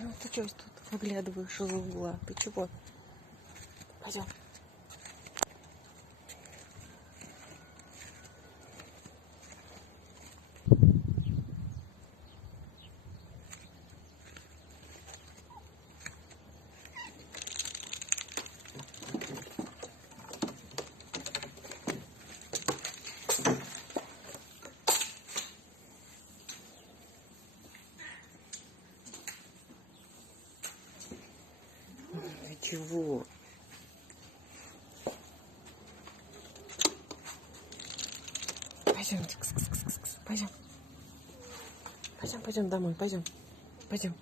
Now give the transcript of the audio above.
Ну, ты что тут выглядываешь из угла? Ты чего? Пойдем. Чего? Пойдем, пойдем. Пойдем домой, пойдем. Пойдем.